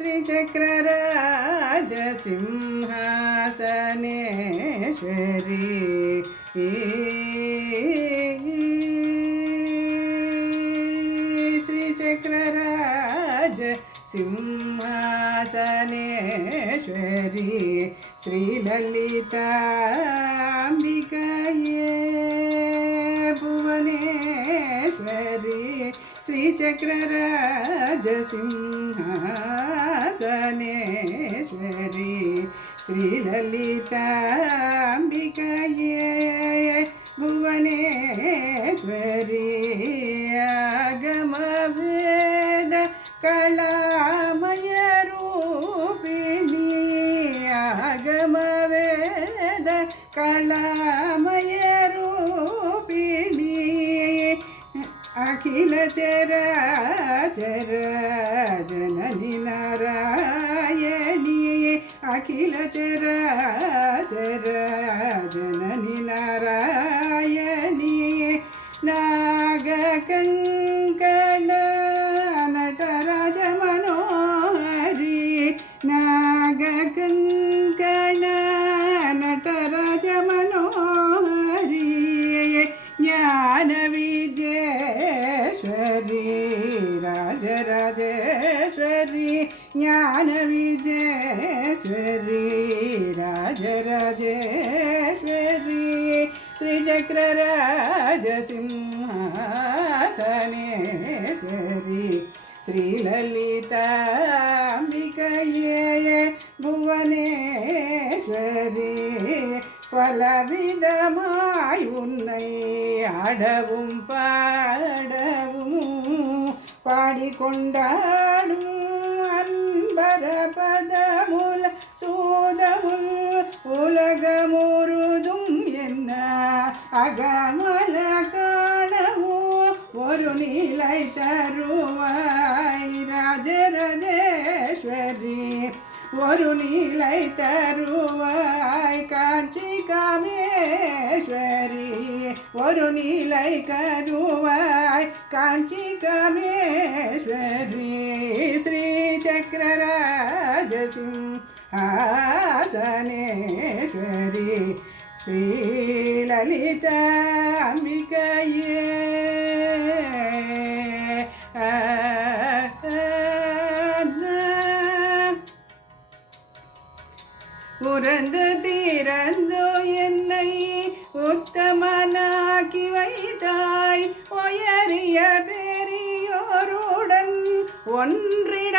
श्रीचक्रराजसिंहासनेश्वरी श्रीचक्रराजसिंहासनेश्वरी श्रीललिताम्बिकये भुवनेश्वरी श्रीचक्रराजसिंहासनेश्वरी श्रीललिताम्बिकये भुवनेश्वरी आगमवेद कलामयरूपिणी आगमवेद कलामयरूपिणी अखिल चराचर जननी नारायणी अखिल चराचर जननी नारायणी नागकङ्कण नटराज मनोहरी नागकङ्कण नटराज मनोहरी ज्ञानविजयेश्वरी राजराजेश्वरी ज्ञानविजयेश्वरी राजराजेश्वरी श्रीचक्रराजसिंहासनेश्वरी श्रीललिताम्बिकये भुवनेश्वरी பலவிதமாய் உன்னை ஆடவும் பாடவும் பாடிக்கொண்டாடும் அன்பர பதமுல சூதமுல் உலகமுருதும் என்ன அகமல காணவும் ஒரு நிலை தருவாய் ராஜராஜேஸ்வரி ஒரு நிலை தருவாய் காஞ்சி காமேஸ்வரி ஒரு நிலை கருவாய் காஞ்சி காமேஸ்வரி श्रीचक्रराजसिंहासनेश्वरी श्रीललिताम्बिकये உறந்து தீரந்தோ என்னை உத்தமனாக்கி வைத்தாய் உயரிய பெரியோருடன் ஒன்றிட